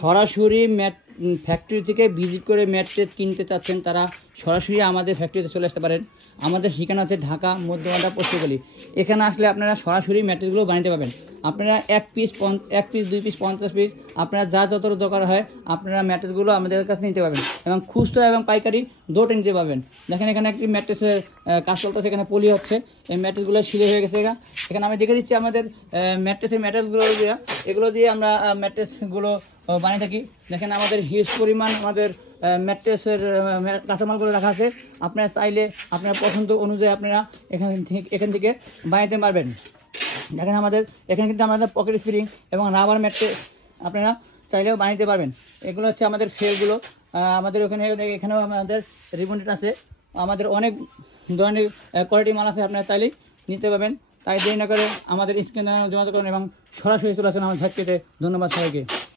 সরাসরি ফ্যাক্টরি থেকে ভিজিট করে ম্যাট্রেস কিনতে চাচ্ছেন, তারা সরাসরি আমাদের ফ্যাক্টরিতে চলে আসতে পারেন। আমাদের ঠিকানা হচ্ছে ঢাকা মধ্যমাটা পশ্চিমগলি। এখানে আসলে আপনারা সরাসরি ম্যাট্রেসগুলো বানাতে পারবেন। আপনারা এক পিস 2 পিস 50 পিস আপনারা যত দরকার হয় আপনারা ম্যাট্রেসগুলো আমাদের কাছে নিতে পারবেন এবং খুচরা এবং পাইকারি দুটোই নিতে পারবেন। দেখেন এখানে একটি ম্যাট্রেসের কাজ চলতেছে, এখানে পলি হচ্ছে, এই ম্যাট্রেসগুলো সিলে হয়ে গেছে। এখানে আমি দেখে দিচ্ছি আমাদের ম্যাট্রেসগুলো দিয়ে, এগুলো দিয়ে আমরা ম্যাট্রেসগুলো বানিয়ে থাকি। দেখেন আমাদের হিউজ পরিমাণ আমাদের ম্যাট্রেসের কাঁচামালগুলো রাখা আছে। আপনারা চাইলে আপনার পছন্দ অনুযায়ী আপনারা এখান থেকে বানাতে পারবেন। দেখেন আমাদের এখানে কিন্তু আমাদের পকেট স্প্রিং এবং রাবার ম্যাট্রেস আপনারা চাইলেও বানাতে পারবেন। এগুলো হচ্ছে আমাদের ফেরগুলো। আমাদের এখানেও আমাদের রিবন্ডেড আছে। আমাদের অনেক ধরনের কোয়ালিটি মাল আছে, আপনারা চাইলেই নিতে পারবেন। তাই দেরি না করে আমাদের স্ক্রিনে যোগাযোগ করুন এবং সরাসরি চলে আসুন আমার ফ্যাক্টরিতে। ধন্যবাদ সবাইকে।